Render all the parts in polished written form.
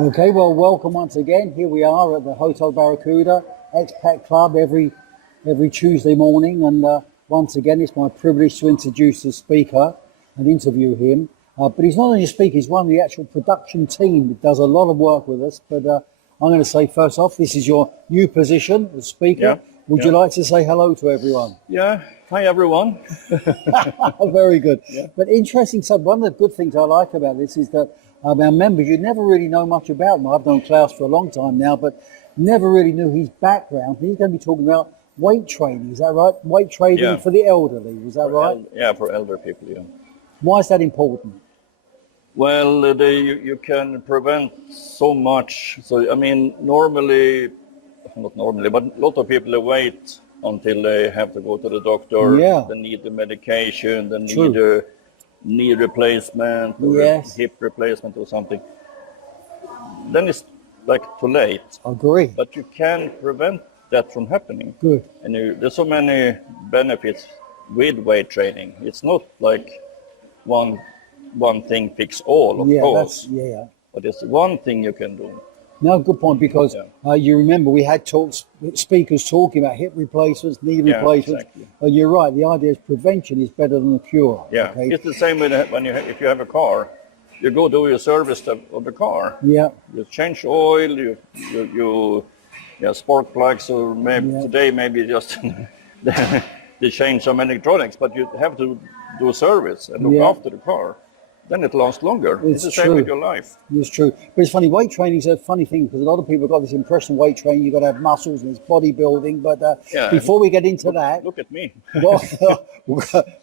Okay, well, welcome once again. Here we are at the Hotel Barracuda Expat Club every Tuesday morning, and once again, it's my privilege to introduce the speaker and interview him. But he's not only a speaker; he's one of the actual production team that does a lot of work with us. But I'm going to say first off, this is your new position as speaker. Yeah. Would you like to say hello to everyone? Yeah, hi everyone. Very good. Yeah. But interesting, so one of the good things I like about this is that our members, you never really know much about him. I've known Claes for a long time now, but never really knew his background. He's going to be talking about weight training, is that right? Weight training Yeah. for the elderly, is that right? Yeah, for elder people, yeah. Why is that important? Well, you can prevent so much. So, I mean, not normally, but a lot of people wait until they have to go to the doctor. Yeah. They need the medication, they True. need a knee replacement or Yes. a hip replacement or something. Then it's like too late. I agree. But you can prevent that from happening. Good. And there's so many benefits with weight training. It's not like one thing fits all, of course. Yeah. But it's one thing you can do. No, good point, because you remember we had speakers talking about hip replacements, knee Yeah, replacements. exactly. You're right, the idea is prevention is better than the cure. Yeah, Okay? it's the same with if you have a car, you go do your service of the car. Yeah, You change oil, you spark plugs, or maybe today maybe just they change some electronics, but you have to do a service and look after the car. Then it lasts longer. It's the same with your life. It's true. But it's funny, weight training is a funny thing because a lot of people have got this impression weight training, you've got to have muscles and it's bodybuilding. But before we get into that, Look at me. well,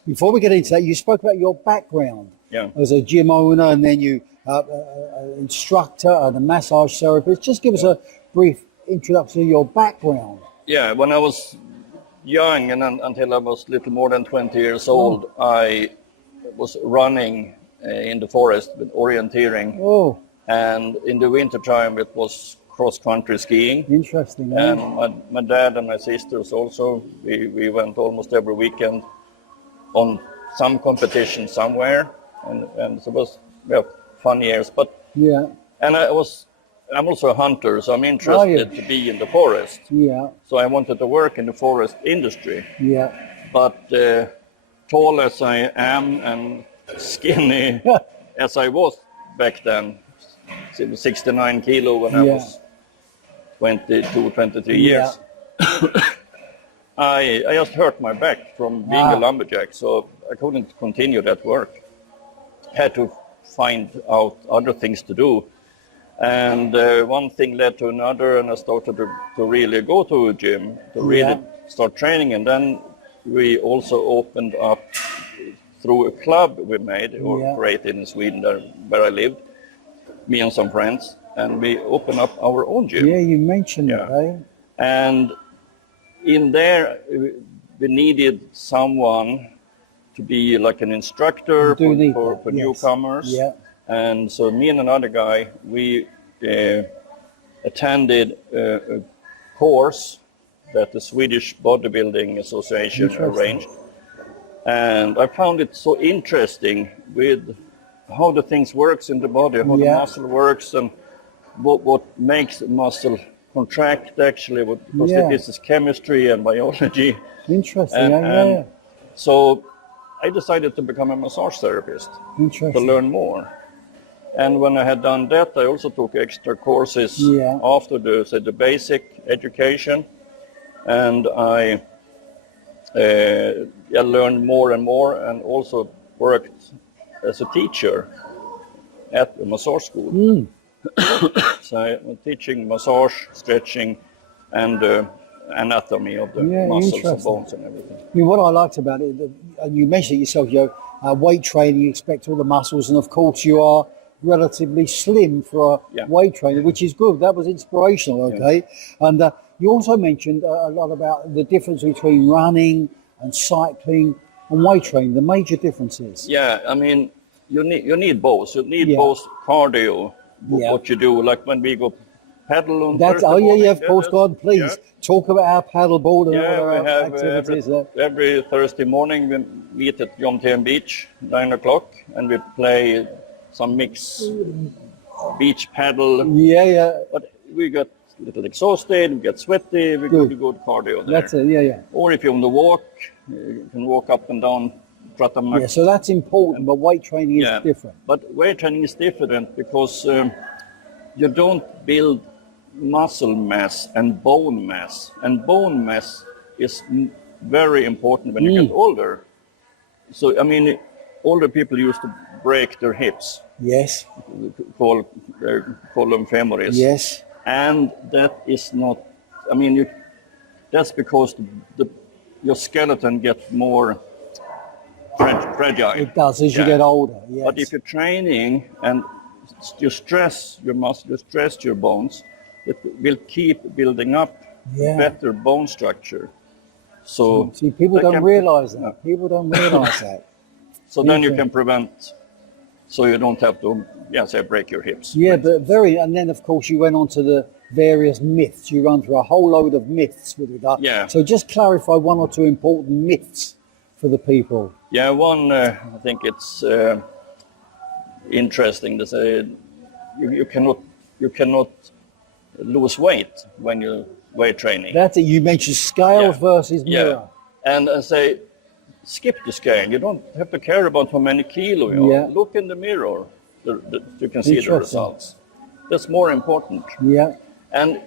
before we get into that, you spoke about your background as a gym owner, and then you instructor and a massage therapist. Just give us a brief introduction to your background. Yeah, when I was young and until I was little more than 20 years old, I was running in the forest with orienteering. Oh, And in the winter time, it was cross-country skiing. interesting. And my dad and my sisters also, we went almost every weekend on some competition somewhere. And so it was fun years. But and I'm also a hunter, so I'm interested to be in the forest. Yeah, So I wanted to work in the forest industry. yeah. But tall as I am and skinny as I was back then, 69 kilo when I was 22, 23 years, I just hurt my back from being a lumberjack, so I couldn't continue that work. Had to find out other things to do. And one thing led to another, and I started to really go to a gym, to really start training. And then we also opened up through a club we made or created in Sweden where I lived, me and some friends, and we opened up our own gym. Yeah, you mentioned that, eh? And in there, we needed someone to be like an instructor for newcomers. Yeah. And so me and another guy, we attended a course that the Swedish Bodybuilding Association arranged. And I found it so interesting with how the things works in the body, how the muscle works, and what makes the muscle contract actually, because this is chemistry and biology. Interesting, So I decided to become a massage therapist to learn more. And when I had done that, I also took extra courses after the basic education, and I learned more and more, and also worked as a teacher at a massage school. So I'm teaching massage, stretching, and anatomy of the muscles and bones and everything. I mean, what I liked about it, and you mentioned it yourself, weight training, you expect all the muscles, and of course you are relatively slim for a weight trainer, which is good. That was inspirational, And you also mentioned a lot about the difference between running and cycling and weight training, the major differences. Yeah, I mean, you need both. You need both cardio, what you do, like when we go paddle on That's of course. Go on, please talk about our paddleboard and all our activities. Every Thursday morning we meet at Jomtien Beach, 9 o'clock, and we play some mix beach paddle. Yeah. But we got a little exhausted, we get sweaty, we got a good cardio there. That's it. Yeah. Or if you're on the walk, you can walk up and down Pratamak. Yeah, so that's important, but weight training is different. But weight training is different because you don't build muscle mass and bone mass. And bone mass is very important when you get older. So, I mean, older people used to break their hips. Yes. Call them femoris. Yes. And that is not, I mean, that's because your skeleton gets more fragile. It does as you get older, yes. But if you're training and you stress your muscle, you stress your bones, it will keep building up better bone structure. So see, people don't realize that. People don't realize that. So then you can prevent, so you don't have to, say break your hips. Yeah, but and then of course you went on to the various myths. You run through a whole load of myths with that. Yeah. So just clarify one or two important myths for the people. Yeah, one, I think it's interesting to say you cannot lose weight when you weight training. That's it. You mentioned scales versus mirror. And I say, skip the scale. You don't have to care about how many kilo you are. Look in the mirror. You can see the results. That's more important. Yeah. And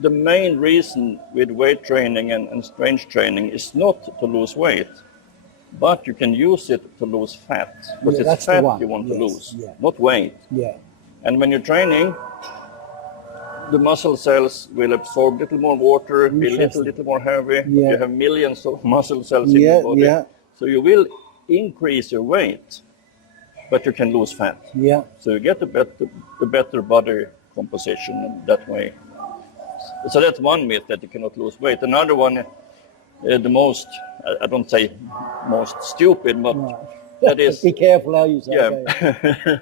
the main reason with weight training and strength training is not to lose weight, but you can use it to lose fat. Because it's fat you want to lose, not weight. Yeah. And when you're training, the muscle cells will absorb a little more water, be a little more heavy. You have millions of muscle cells in your body. Yeah. So you will increase your weight, but you can lose fat. Yeah. So you get a better body composition that way. So that's one myth, that you cannot lose weight. Another one, the most, I don't say most stupid, but that is... Be careful how you say it.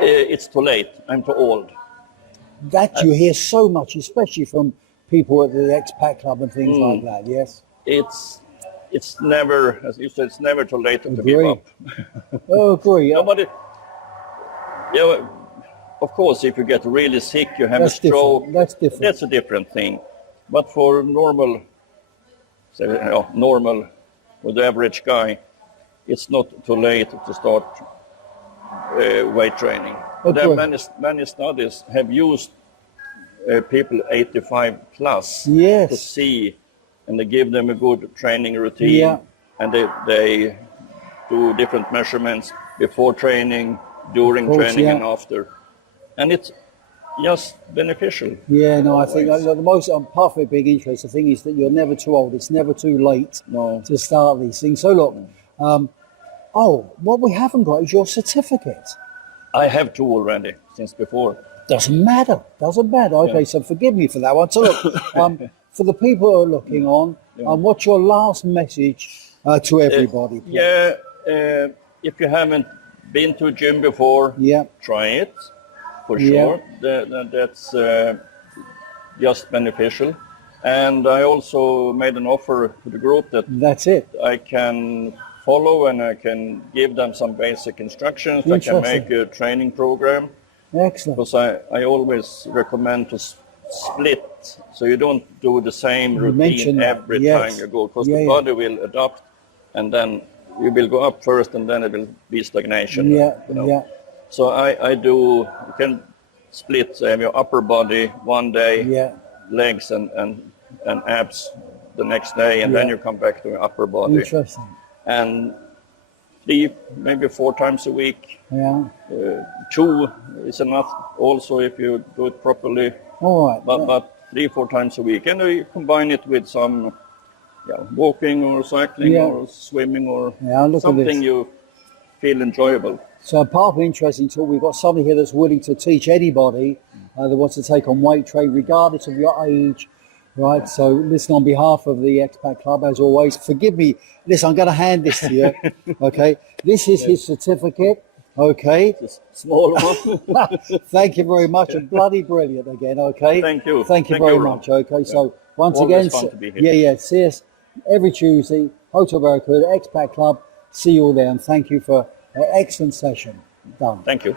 It's too late. I'm too old. That you hear so much, especially from people at the expat club and things like that, yes? It's never, as you said, it's never too late to give up. Oh, agree. Nobody, of course, if you get really sick, you have a stroke. That's different. That's a different thing. But for normal, for the average guy, it's not too late to start weight training. There are many studies have used people 85 plus to see, and they give them a good training routine, and they do different measurements before training, during training, and after, and it's just beneficial. Yeah, no, I think the most part of a big interest. The thing is that you're never too old. It's never too late to start these things. So look, what we haven't got is your certificate. I have two already since before. Doesn't matter. Okay, so forgive me for that one. So look, for the people who are looking on, what's your last message to everybody? If you haven't been to a gym before, try it for sure. That's just beneficial. And I also made an offer to the group that's it. I can follow and I can give them some basic instructions. I can make a training program. Excellent. Because I always recommend to split, so you don't do the same routine every time you go, because the body will adapt, and then you will go up first, and then it will be stagnation. So I do. You can split your upper body one day, legs and abs the next day, and then you come back to your upper body. Interesting. And 3, maybe 4 times a week. 2 is enough also if you do it properly. All right. But 3-4 times a week, and you combine it with some walking or cycling or swimming or something you feel enjoyable. So apart from interesting talk, we've got somebody here that's willing to teach anybody that wants to take on weight training, regardless of your age. Right, so listen, on behalf of the Expat Club, as always, forgive me. Listen, I'm going to hand this to you. Okay, this is his certificate. Okay, just small one. Thank you very much, and bloody brilliant again. Okay, thank you very much. Okay, so once again, see us every Tuesday, Hotel Barracuda, Expat Club. See you all there, and thank you for an excellent session. Done. Thank you.